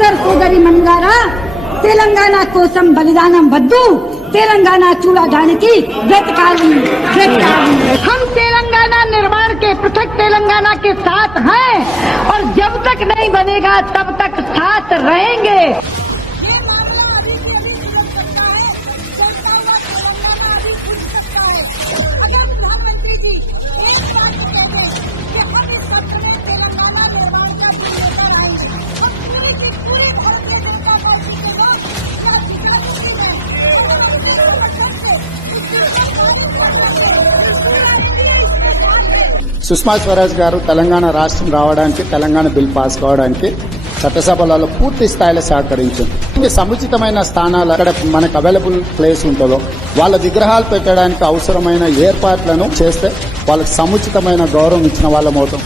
సోదరి మణిగారా, తెలంగాణ కోసం బలిదానం వద్దు, तेलंगाना చూడడానికి బ్రతకాలి బ్రతకాలి। हम तेलंगाना निर्माण के पृथक तेलंगाना के साथ हैं और जब तक नहीं बनेगा तब तक साथ रहेंगे। సుష్మా స్వరాజ్ గారు తెలంగాణ రాష్ట్రం రావడానికి, తెలంగాణ బిల్ పాస్ కావడానికి చట్టసభలలో పూర్తి స్థాయిలో సహకరించింది। సముచితమైన స్థానాలు అక్కడ మనకు అవైలబుల్ ప్లేస్ ఉంటుందో వాళ్ళ విగ్రహాలు పెట్టడానికి అవసరమైన ఏర్పాట్లను చేస్తే వాళ్ళకి సముచితమైన గౌరవం ఇచ్చిన వాళ్ళం అవుతాం।